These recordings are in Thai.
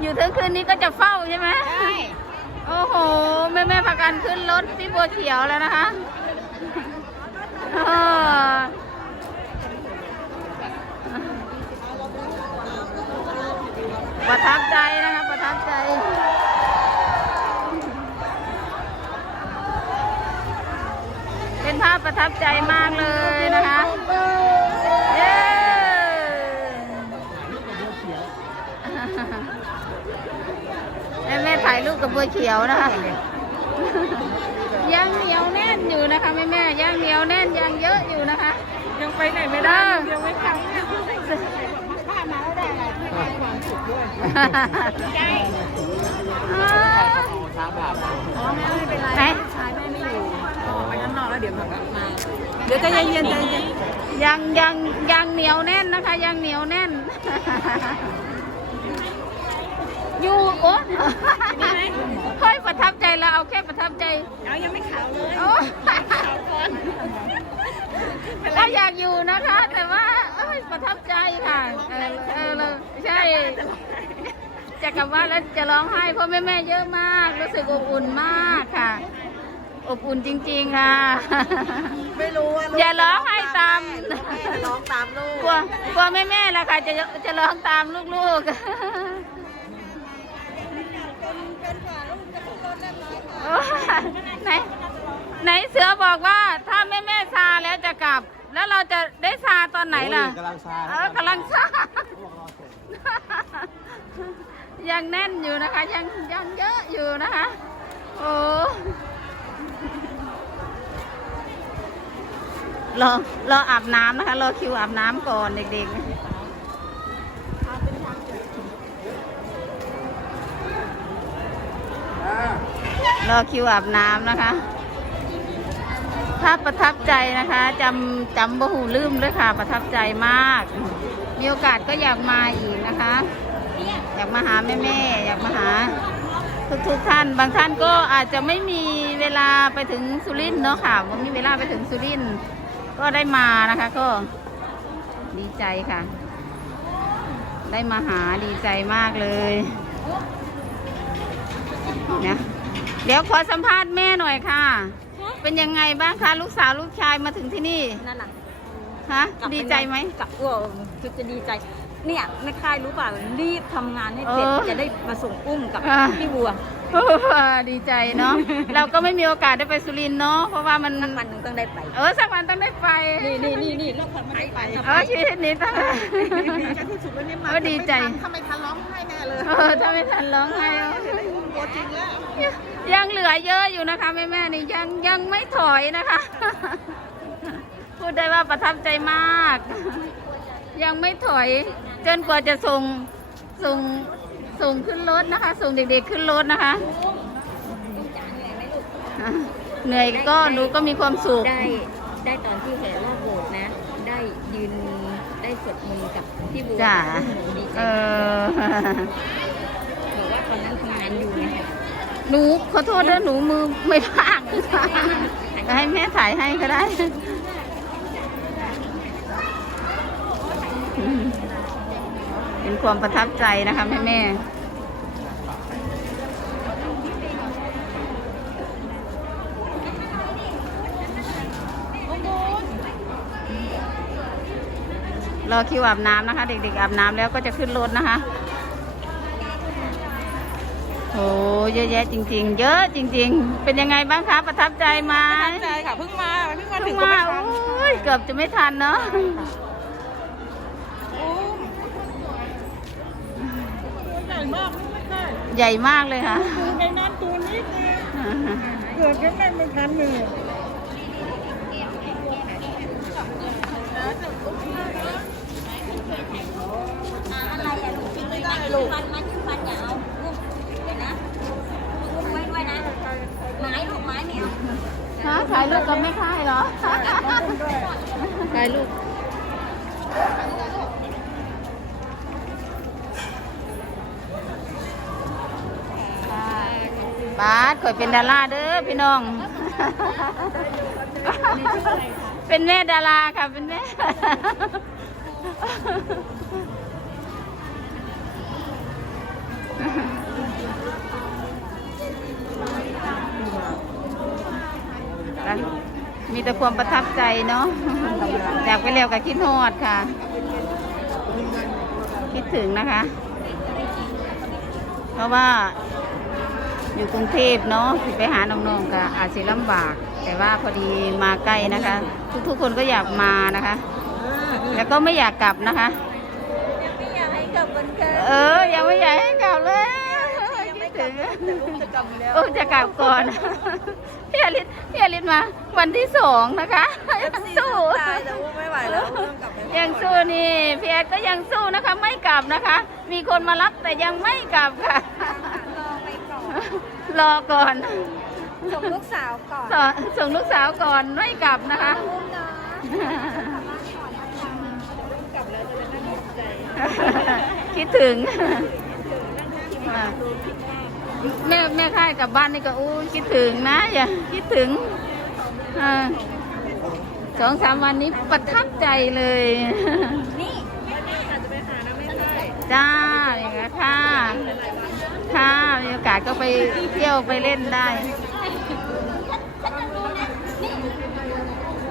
อยู่ถึงคืนนี้ก็จะเฝ้าใช่ไหมใช่โอ้โห แม่แม่ๆพากันขึ้นรถที่บัวเขียวแล้วนะคะเออประทับใจนะคะประทับใจเป็นภาพประทับใจมากเลยนะคะ เย้แม่แม่ถ่ายรูป กับบัวเขียวนะคะ ยังเหนียวแน่นอยู่นะคะแม่แม่ยังเหนียวแน่นยังเยอะอยู่นะคะ ยังไปไหนไม่ได้เออยังไม่กลับข้ามาแล้วได้อะไรที่ได้ความสุขด้วยใช่อ๋อแม่ไม่เป็นไรไหนชายแม่ไม่อยู่ไปข้างนอกแล้วเดี๋ยวแบบมาเดี๋ยวใจเย็นๆใจเย็นยังยังยังเหนียวแน่นนะคะ ยังเหนียวแน่น อยู่โอ้ค่อยประทับใจแล้วเอาแค่ประทับใจเอายังไม่ขาวเลยโอ้ขาวก่อนก็อยากอยู่นะคะ แต่ว่าเอ้ยประทับใจค่ะเออเออเราใช่จะกลับว่านแล้วจะร้องไห้เพราะแม่แม่ๆเยอะมาก รู้สึกอบอุ่นมากค่ะ อบอุ่นจริง ๆ ค่ะ ไม่รู้ว่าอย่าร้องไห้ตามร้องตามลูกกลัวกลัวแม่แม่ๆแหละค่ะจะจะร้องตามลูกๆ ไหนไหนเสือบอกว่าถ้าแม่แม่ๆซาแล้วจะกลับ แล้วเราจะได้ซาตอนไหนล่ะกำลังซาเออกำลังซายังแน่นอยู่นะคะ ยังยังเยอะอยู่นะคะโอ้รอรออาบน้ำนะคะรอคิวอาบน้ำก่อนเด็กๆ รอคิวอาบน้ำนะคะ ภาพประทับใจนะคะจำจำบ่หูลืมด้วยค่ะ ประทับใจมาก มีโอกาสก็อยากมาอีกนะคะ อยากมาหาแม่ๆอยากมาหาทุกทุกๆท่าน บางท่านก็อาจจะไม่มีเวลาไปถึงสุรินทร์เนาะค่ะว่มีเวลาไปถึงสุรินทร์ก็ได้มานะคะ ก็ดีใจค่ะ ได้มาหาดีใจมากเลยนะ เดี๋ยวขอสัมภาษณ์แม่หน่อยค่ะ เป็นยังไงบ้างคะลูกสาวลูกชายมาถึงที่นี่นั่นน่ะฮะดีใจไหม กลับว่าคือจะดีใจ เนี่ยแม่ค่ายรู้ป่ะรีบทำงานให้เสร็จเออจะได้มาส่งกุ้งกับอ่า พี่บัวดีใจเนาะ เราก็ไม่มีโอกาสได้ไปสุรินทร์เนาะ เพราะว่ามันสักวันหนึ่งต้องได้ไป เออสักวันต้องได้ไป นี่นี่นี่นี่รอบคนไม่ได้ไปเออชีวิตนี้ต้อง ดีใจที่สุดวันนี้มาเออดีใจ ถ้าไม่ทันร้องไห้แน่เลยเออถ้าไม่ทันร้องไห้เอาตัวจริงแล้ว ยังเหลือเยอะอยู่นะคะแม่แม่ๆนี่ยังยังไม่ถอยนะคะ พูดได้ว่าประทับใจมาก ยังไม่ถอย จนกว่าจะส่งส่งส่งขึ้นรถนะคะ ส่งเด็กๆขึ้นรถนะคะ เหนื่อยก็หนูก็มีความสุข ได้ได้ตอนที่แห่รอบโบสถ์นะ ได้ยืนได้สวดมนต์กับพี่บัวจ้ะหนูดีใจเออบอกว่าตอนนั้นทำงานอยู่ไง หนูขอโทษด้วยหนูมือไม่ว่างให้แม่ถ่ายให้ก็ได้เป็นความประทับใจนะคะแม่แม่รอคิวอาบน้ำนะคะ เด็กๆอาบน้ำแล้วก็จะขึ้นรถนะคะ โอ้เยอะแยะจริง ๆ เยอะจริง ๆ เป็นยังไงบ้างคะประทับใจไหมตั้งใจค่ะเพิ่งมาเพิ่งมาถึเพิ่งงก็มาไม่ทันโอ้ยเกือบจะไม่ทันเนาะใหญ่มากไม่ได้ใหญ่มากเลยค่ะในนั้นตัวนี้เกือบจะเล่นไม่ทันเลยอะไรอะลูกกินไม่ได้ลูกฟันมันฟันอย่าเอาลูกเดี๋ยวนะลูกไว้ด้วยนะไม้ลูกไม้ไม่เอา ฮะถ่ายรูปกับแม่ค่ายเหรอถ่ายรูปบาสข่อยเป็นดาราเด้อพี่น้อง เป็นแม่ดาราค่ะ เป็นแม่ มีแต่ความประทับใจเนาะจากไปแล้วกับคิดฮอดค่ะ คิดถึงนะคะ เพราะว่าอยู่กรุงเทพเนาะสิไปหาน้องๆก็อาจสิลำบาก แต่ว่าพอดีมาใกล้นะคะ ทุกๆคนก็อยากมานะคะ แล้วก็ไม่อยากกลับนะคะไม่อยากให้กลับวันเกิดเออ ยังไม่อยากให้กลับเลย คิดถึงจะกลับแล้วโอ้จะกลับก่อนพี่อลิศพี่อลิศมา วันที่สองนะคะยังสู้ตายแต่ว่าไม่ไหวแล้วต้องกลับไปยังสู้นี่พี่แอดก็ยังสู้นะคะ ไม่กลับนะคะ มีคนมารับแต่ยังไม่กลับค่ะรอไปก่อนรอก่อนส่งลูกสาวก่อนสส่งลูกสาวก่อนไม่กลับนะคะอุ้มเนาะคิดถึงอะ แม่แม่ค่ายกลับบ้านนี่ก็อู้คิดถึงนะอย่าคิดถึงอ่าสองสามวันนี้ประทับใจเลย นี่จ้าอย่างนี้นค่ะค่ะมีโอกาสก็ไปเที่ยวไปเล่นได้ฉันจะดูนะนี่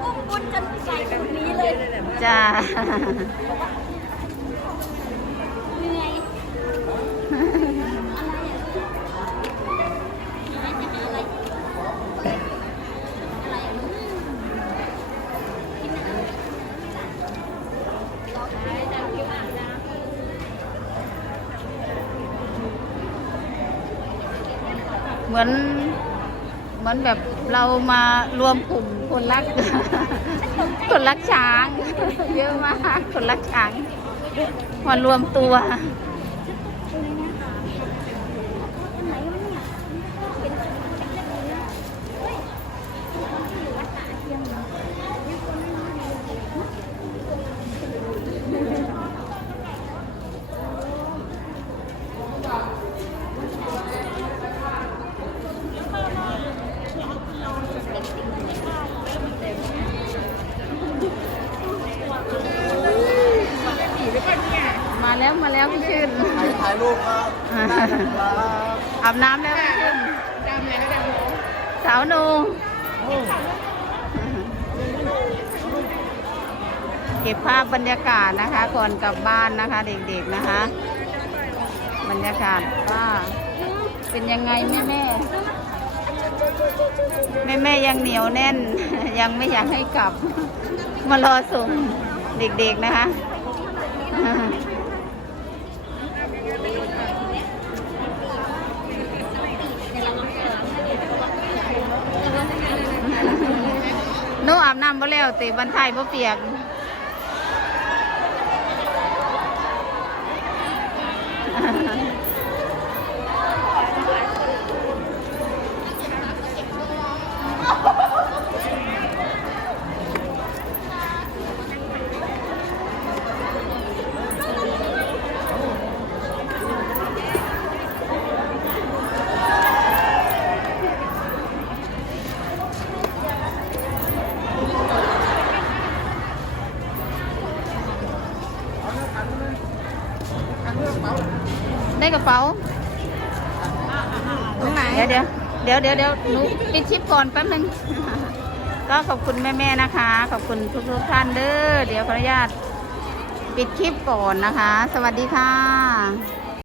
อุ้มบุญจนใส่แบบนี้เลยจ้า เหมือนเหมือนแบบเรามารวมกลุ่มคนรัก คนรักช้าง เยอะมากคนรักช้างมารวมตัว อันไหนวะเนี่ยเป็นเล็กๆเลยนะเฮ้ยวัดตาเทียมเหรอ มาแล้วมาแล้วพี่ชื่น ถ่ายรูป ครับอาบน้ำแล้วพี่ชื่นดำแล้วดำสาวนูเก็บภาพบรรยากาศนะคะ ก่อนกลับบ้านนะคะ เด็กๆนะคะ บรรยากาศว่าเป็นยังไงแม่แม่แม่แม่ยังเหนียวแน่น ยังไม่อยากให้กลับ มารอส่งเด็กๆนะคะ อาบน้ำบ่แล้วติบันทายบ่เปียก ได้กระเป๋าตรงไหนเดี๋ยวเดี๋ยวเดี๋ยวเดี๋ยวเดี๋ยวหนูปิดชิปก่อนแป๊บหนึง ก็ขอบคุณแม่ๆนะคะ ขอบคุณทุกๆท่านเด้อ เดี๋ยวขออนุญาตปิดคลิปก่อนนะคะ สวัสดีค่ะ